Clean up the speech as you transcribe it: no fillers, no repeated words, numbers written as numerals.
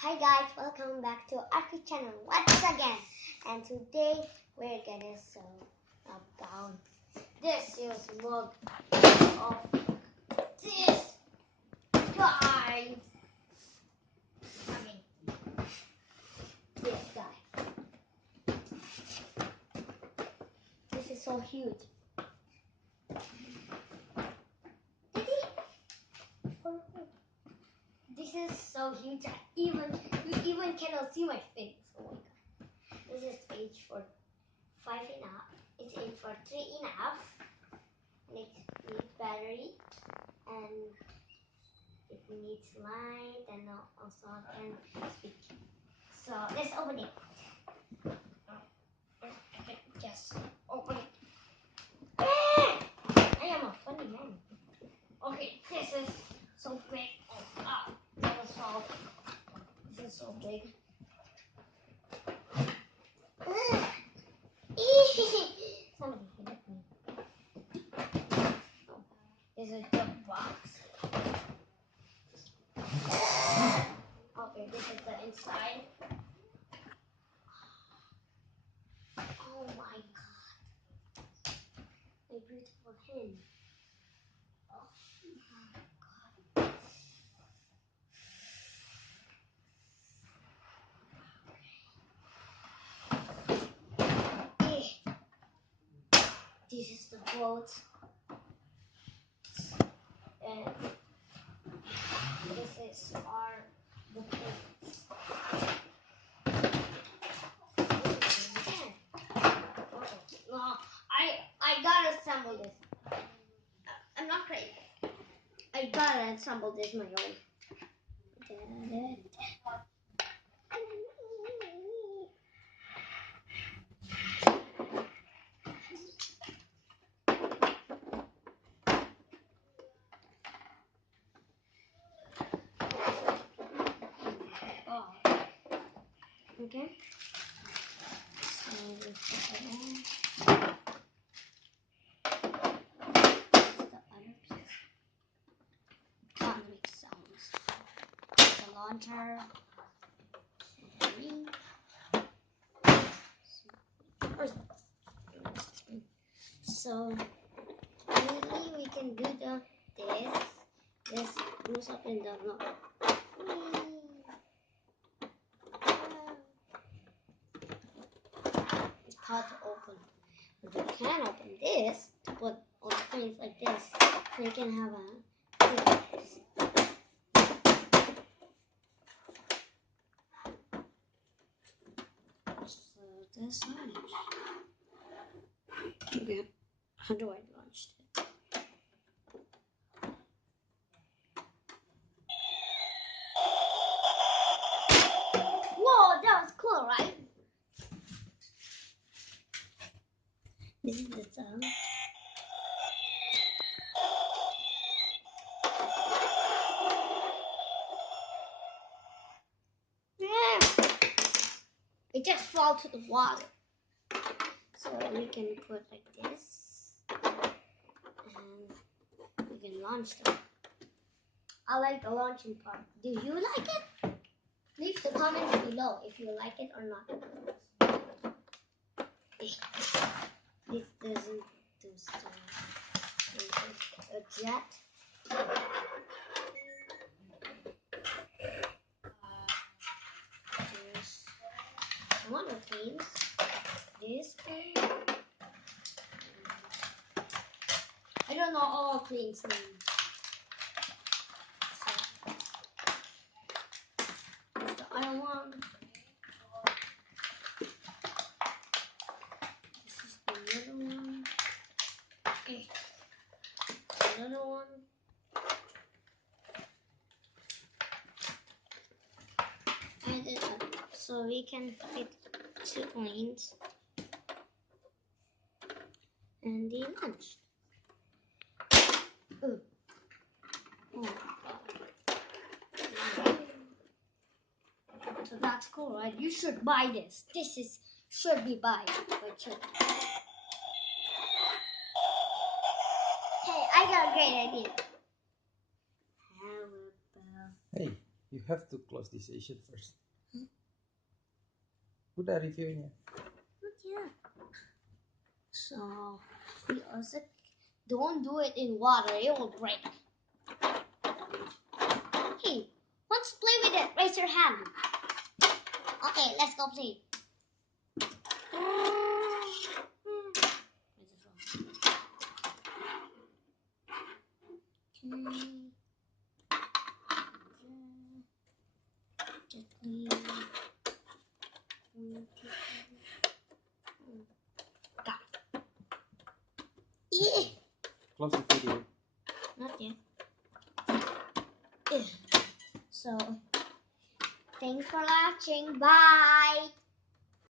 Hi guys, welcome back to our channel once again. And today we're gonna sew about this is mug of this guy. This guy. This is so huge. This is so huge that you even cannot see my face. Oh my god. This is page for 5.5. It's in for 3.5. Needs battery and it needs light and also can speak. So let's open it. I can just open it. I am a funny man. Okay, this is so big. This is so big. Somebody hit me. This is the box. Okay, this is the inside. Oh my god. A beautiful hen. Oh my god. Okay. This is the boat. And this is the plates. No, I gotta assemble this. I'm not crazy. I gotta assemble this my own. Okay. So this is the other piece. Can't make sounds. The launcher. So usually we can do this goes up and down. It's hard to open. But you can open this to put all the things like this. So you can have a so this one. Okay. How do I launch it? Whoa, that was cool, right? This is the sound. It just falls to the water. So we can put like this. And we can launch them. I like the launching part. Do you like it? Leave the comments below if you like it or not. This doesn't do stuff. A jet. There's one of these. This thing. I don't know all things names. So, the other one. This is the other one. Okay. Another one. And then, so we can fit 2 coins. And they launched. Ooh. Oh my god. So that's cool, right? You should buy this. This should be buy for children. Hey, I got a great idea. Hey. You have to close this session first. Hmm? Udah reviewnya. Not yet. So we also don't do it in water; it will break. Hey, let's play with it. Raise your hand. Okay, let's go play. Gently. Close the video. Not yet. So, thanks for watching. Bye.